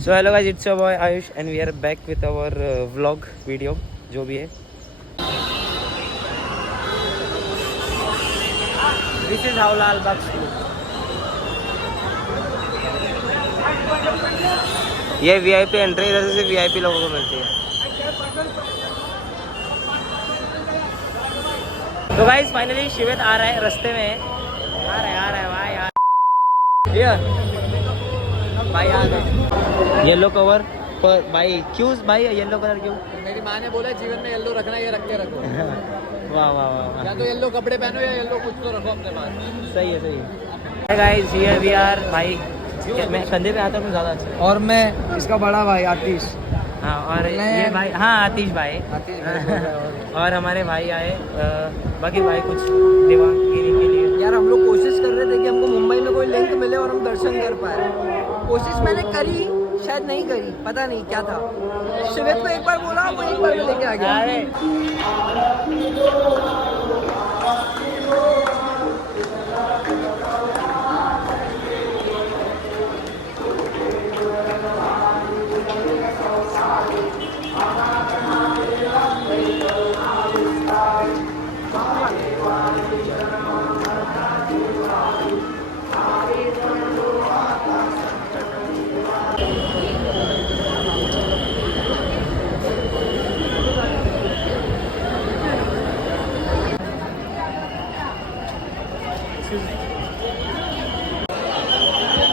So hello guys, it's your boy Ayush and we are back with our vlog video जो भी है। This is how Lal Bagh school. ये VIP entry, इधर से VIP लोगों को मिलती है। तो गाइस फाइनली शिवेत आ रहा है, रास्ते में आ रहा है भाई भाई आ गए। येलो कवर पर भाई, क्यों भाई येलो कलर क्यों? मेरी माँ ने बोला जीवन में येलो रखना, ये रखते रखो। वाह वाह वाह, या तो येलो कपड़े पहनो या येलो कुछ तो रखो अपने पास। सही है सही है। गाइस हियर वी आर भाई, मैं कंधे पे आता हूँ ज़्यादा अच्छा। और मैं इसका बड़ा भाई आतिश। हाँ और ये भाई, हाँ आतिश भाई और हमारे भाई आए बाकी भाई कुछ दीवानगिरी के लिए। यार हम लोग कोशिश कर रहे थे कि हमको मुंबई में कोई लिंक मिले और हम दर्शन कर पाए। कोशिश मैंने करी, शायद नहीं करी, पता नहीं क्या था। शिवेत को एक बार बोला, वो एक बार लेके आ गया। अरे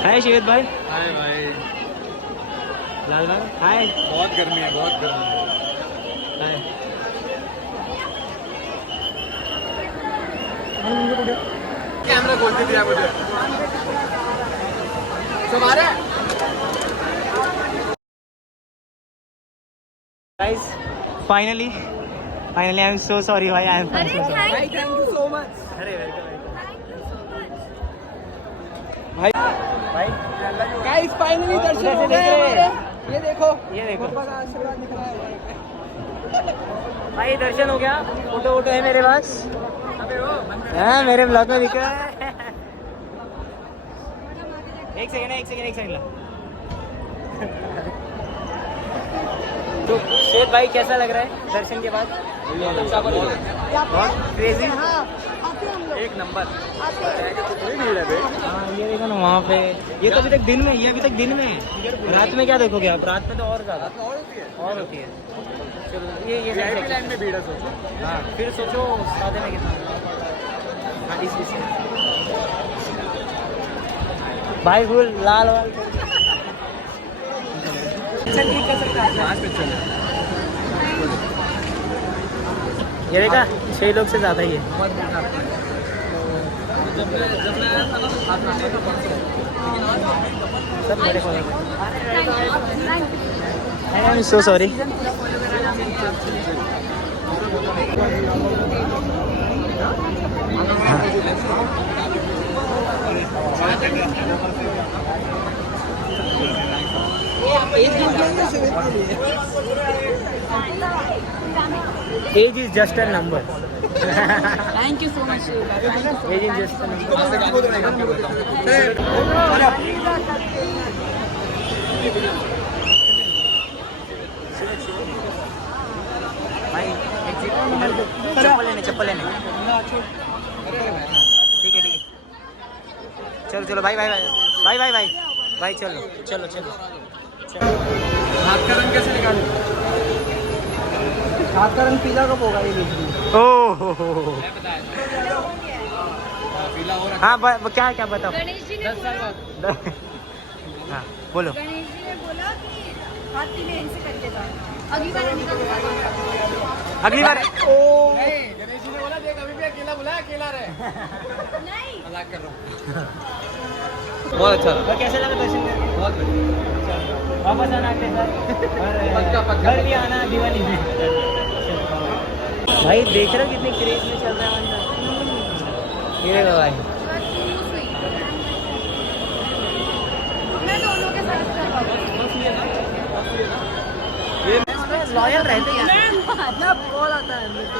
हाय शिवेत भाई। हाय भाई। लाल भाई हाय। बहुत गर्मी है, बहुत गर्मी है। हाय। कैमरा खोल के दिया मुझे। सवार है। Guys finally I am so sorry भाई, आई एम भाई थैंक यू सो मच। अरे वेलकम भाई भाई। गाइस फाइनली दर्शन हो गए हमारे। ये देखो पापा का आशीर्वाद दिख रहा है। भाई दर्शन हो गया। फोटो वोटो है मेरे पास, हाँ मेरे ब्लॉग में दिख रहा है। एक सेकंड ला। तो शेख भाई कैसा लग रहा है दर्शन के बाद? बहुत क्रेजी, एक नंबर। हाँ ये देखो ना वहाँ पे। ये तो अभी तक दिन में, ये अभी तक दिन में है। रात में क्या देखोगे आप? रात में तो और ज़्यादा और होती है। चलो ये लाइन में भीड़ है, सोचो। हाँ फिर सोचो सादे में कितना। हाँ इस भाई फुल लाल वाल। ये देखा 6 लोग से ज़्यादा ही है। सब मेरे को I am so sorry. Age is just a number. Thank you so much. Age is just a number. भाई चप्पल लेने ठीक है चलो भाई भाई चलो। हाथ का रंग कैसे निकालूं? हाथ का रंग पीला कब होगा? ये ओह पीला हो रहा हाँ क्या बताओ? गणेश जी ने 10 साल बाद। हाँ बोलो। गणेश जी ने बोला कि हाथ पीले इनसे करके जाओ। अगली बार अगली बार ओ नहीं, गणेश जी ने बोला देख अभी भी अकेला बुलाया, अकेला रहे। नहीं। मजाक कर रहा हूँ। बहुत अच्छा लगा। और कैसे लगा दर्शन करके? बहुत बढ़िया। वापस आना अगले साल और घर भी आना दिवाली में। भाई देख रहे हो कितनी क्रेज में चल रहा है बंदा। ये देखो भाई, मैं दोनों के साथ लॉयल रहते हैं। इतना कॉल आता है तो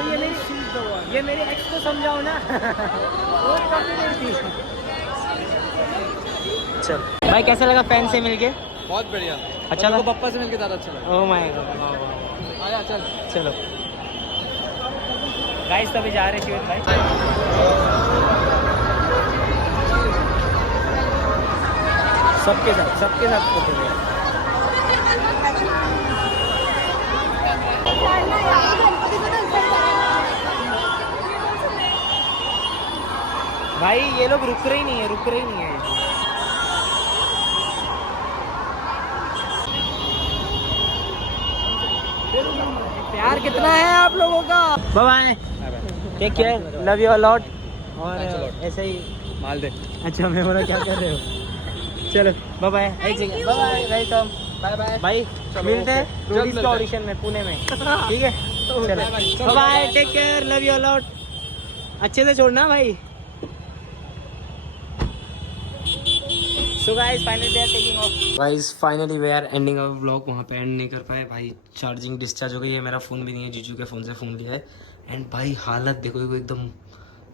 ये मेरी एक्स को समझाओ ना। वो कभी नहीं थी। चल भाई कैसा लगा फैन से मिलके? बहुत बढ़िया। अच्छा था? पप्पा से मिलके ज्यादा अच्छा लगा। Oh my God. आया चल। चलो गाइस, तभी जा रहे शिविर भाई सबके साथ फोटो ले। भाई ये लोग रुक रहे ही नहीं है प्यार कितना है आप लोगों का। Bye take care, love you a lot. और ऐसे ही माल दे। अच्छा मैं बोला क्या कर रहे हो। चलो bye bye, bye welcome, bye bye भाई मिलते हैं रोडीज के ऑडिशन में पुणे में, ठीक है? चलो bye, take care, love you a lot. अच्छे से छोड़ना भाई। So guys, finally we are taking off. Guys, finally we are ending our vlog. वहाँ पे एंड नहीं कर पाए भाई, चार्जिंग डिस्चार्ज हो गई है। मेरा फ़ोन भी नहीं है, जीजू के फ़ोन से फ़ोन लिया है। एंड भाई हालत देखो, एकदम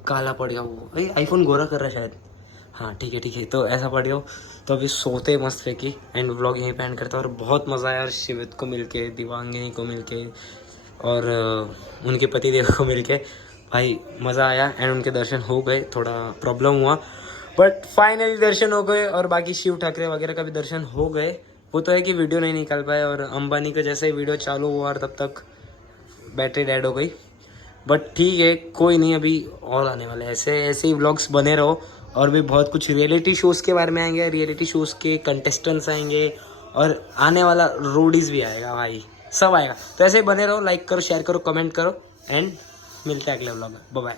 काला पड़ गया वो। भाई आईफोन गोरा कर रहा है शायद। हाँ ठीक है, तो ऐसा पड़ गया हो। तो अभी सोते मस्त फेंकी एंड व्लॉग यहीं पे एंड करता है। और बहुत मज़ा आया यार, शिवित को मिलके, दिवांगिनी को मिलके और उनके पतिदेव को मिलके भाई मज़ा आया। एंड उनके दर्शन हो गए, थोड़ा प्रॉब्लम हुआ बट फाइनली दर्शन हो गए। और बाकी शिव ठाकरे वगैरह का भी दर्शन हो गए। वो तो है कि वीडियो नहीं निकाल पाए, और अंबानी का जैसे ही वीडियो चालू हुआ और तब तक बैटरी डेड हो गई। बट ठीक है, कोई नहीं, अभी और आने वाले ऐसे ही व्लॉग्स बने रहो। और भी बहुत कुछ रियलिटी शोज़ के बारे में आएंगे, रियलिटी शोज़ के कंटेस्टेंट्स आएंगे, और आने वाला रोडीज़ भी आएगा भाई, सब आएगा। तो ऐसे ही बने रहो, लाइक करो, शेयर करो, कमेंट करो एंड मिलते हैं अगले व्लॉग में। Bye bye.